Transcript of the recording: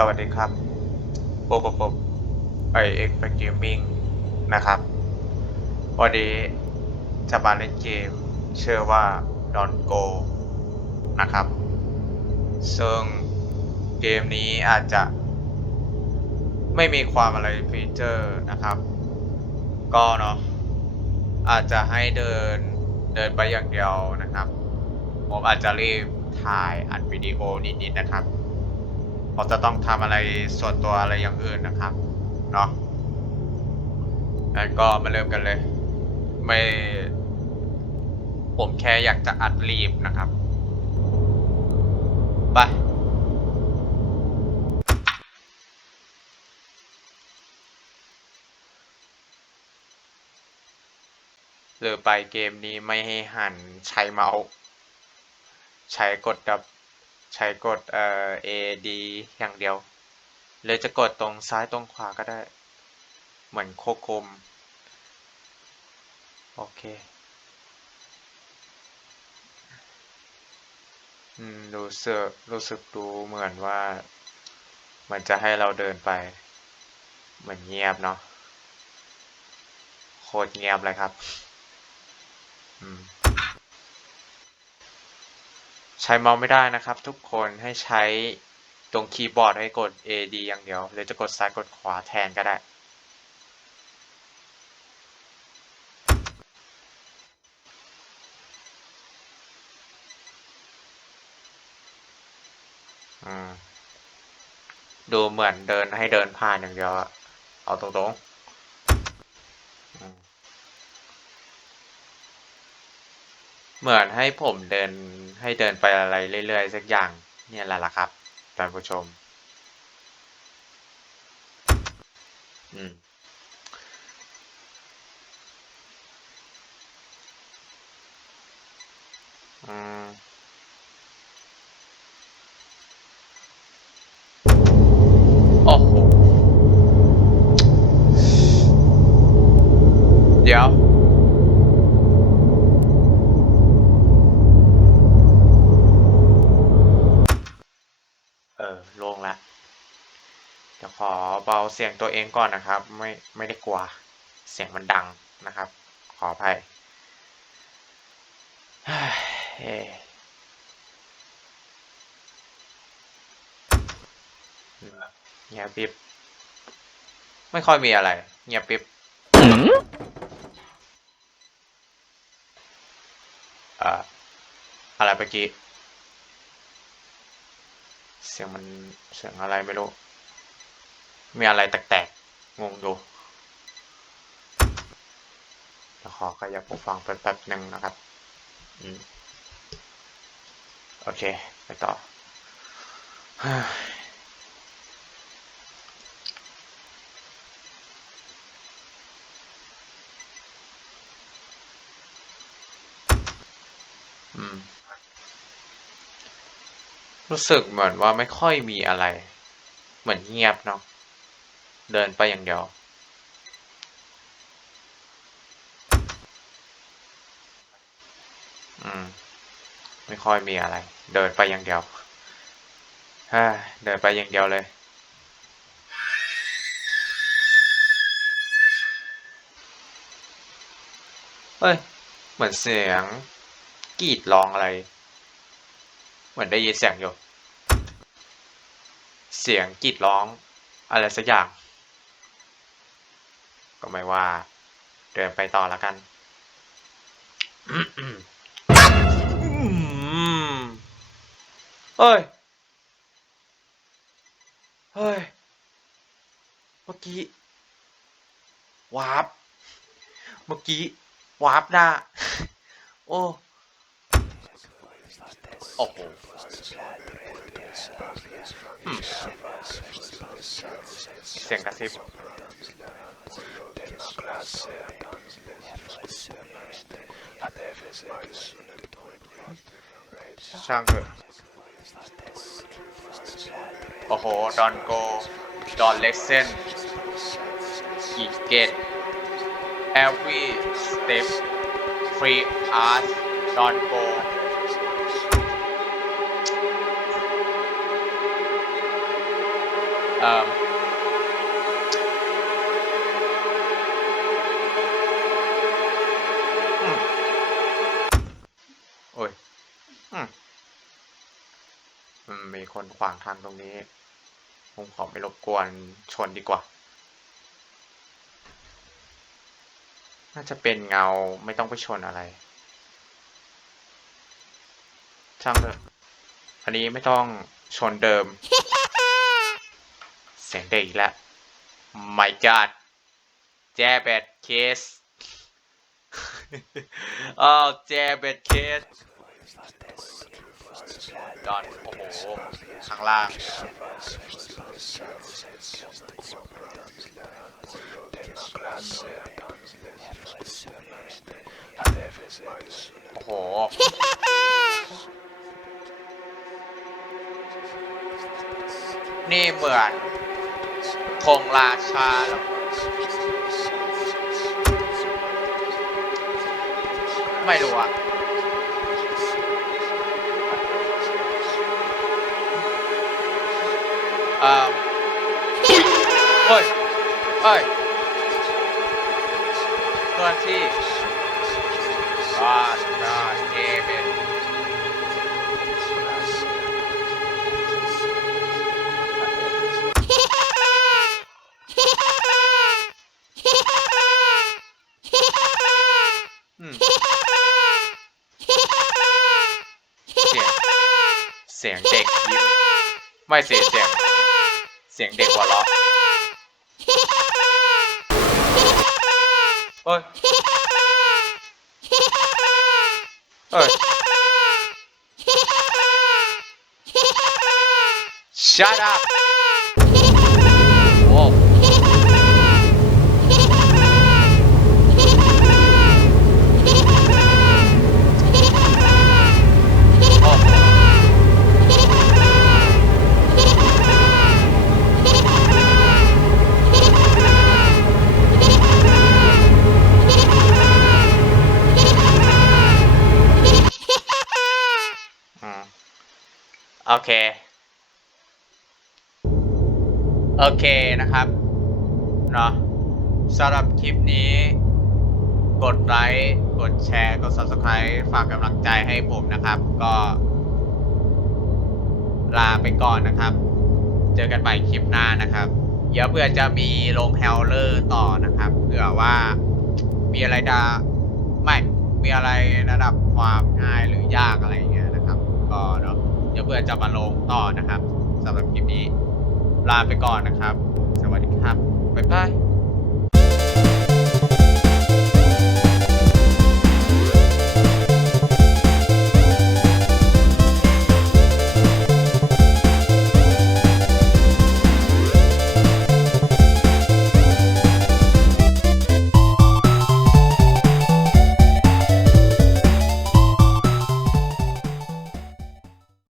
สวัสดีครับโปโปโปไอเอ็กซ์เกมมิ่งนะครับวันนี้จะมาเล่นเกมเชื่อว่า Don Go นะครับ ซึ่งเกมนี้อาจจะ ไม่มีความอะไรฟีเจอร์นะครับ ก็เนาะอาจจะให้เดินเดินไปอย่างเดียวนะครับ ผมอาจจะรีบถ่ายอัดวิดีโอนิดๆนะครับ เพราจะต้องทำอะไรส่วนตัวอะไรอย่างอื่นนะครับเนาะงั้นก็มาเริ่มกันเลย ไม่ ผมแค่อยากจะอัดรีบนะครับ ไปหรือไปเกมนี้ไม่ให้หันใช้เมาส์ ใช้กดดับ ใช้กดเอ่อ A D อย่างเดียวหรือจะกดตรงซ้ายตรงขวาก็ได้ เหมือนโคคมโอเค รู้สึกรู้สึกดูเหมือนว่ามันจะให้เราเดินไป เหมือนเงียบเนาะโคตรเงียบเลยครับ อืม ช้เมาส์ไม่ได้นะครับ ทุกคนให้ใช้ตรงคีย์บอร์ดให้กด A D อย่างเดียว หรือจะกดซ้ายกดขวาแทนก็ได้ ดูเหมือนเดินให้เดินผ่านอย่างเดียว เอาตรงๆอืม เหมือนให้ผมเดินให้เดินไปอะไรเรื่อยๆ สักอย่าง เนี่ยแหละล่ะครับท่านผู้ชม อืมอืมโอ้โห เดี๋ยว เบาเสียงตัวเองก่อนนะครับ ไม่ไม่ได้กลัว เสียงมันดังนะครับ ขออภัยเฮียบปิ๊บ ไม่ค่อยมีอะไร เงียบปิ๊บอ่ออะไรเมื่อกี้ เสียงมันเสียงอะไรไม่รู้ มีอะไรแตกๆ งงอยู่เดี๋ยวขอขยับหูฟังแป๊บๆหนึ่งนะครับ อืม โอเค ไปต่อ อืม รู้สึกเหมือนว่าไม่ค่อยมีอะไร เหมือนเงียบเนาะ เดินไปอย่างเดียว อืม ไม่ค่อยมีอะไร เดินไปอย่างเดียวฮ่าเดินไปอย่างเดียวเลยเฮ้ย เหมือนเสียงกรีดร้องอะไร เหมือนได้ยินเสียงอยู่ เสียงกรีดร้อง อะไรสักอย่าง ก็ไม่ว่า เดินไปต่อแล้วกันเฮ้ย เฮ้ย เมื่อกี้ วาร์ป เมื่อกี้ วาร์ปหน้า โอ้ โอ้โห Sen käsi. Saanko? Oho, Danko. Don't listen. You get every step free us. Don't. โเอ่ออืมโอ้ยอืมอืมมีคนขวางทางตรงนี้ ผมขอไม่รบกวนชนดีกว่า น่าจะเป็นเงาไม่ต้องไปชนอะไร ช่างเถอะอันนี้ไม่ต้องชนเดิม เสียงเด็กอีกแล้ว My God แจเบตเคสอ้าวแจเบตเคสดอนโอ้โหข้างล่างโอ้โหนี่เหมือน ธงราชาแล้วไม่รู้อะอ่า ไม่เสียเสียงเสียงเด็กหัวเราะเอ้ยเอ้ย shut up โอเค โอเคนะครับ เนาะสำหรับคลิปนี้ กดไลค์ กดแชร์ กด subscribe ฝากกำลังใจให้ผมนะครับ ก็ ลาไปก่อนนะครับ เจอกันใหม่คลิปหน้านะครับ เดี๋ยวเพื่อจะมีลงเฮลเลอร์ต่อนะครับ เผื่อว่ามีอะไรดาไม่ มีอะไรระดับความง่ายหรือยากอะไร พื่อจะมาลงต่อนะครับสำหรับคลิปนี้ลาไปก่อนนะครับ สวัสดีครับ บ๊ายบาย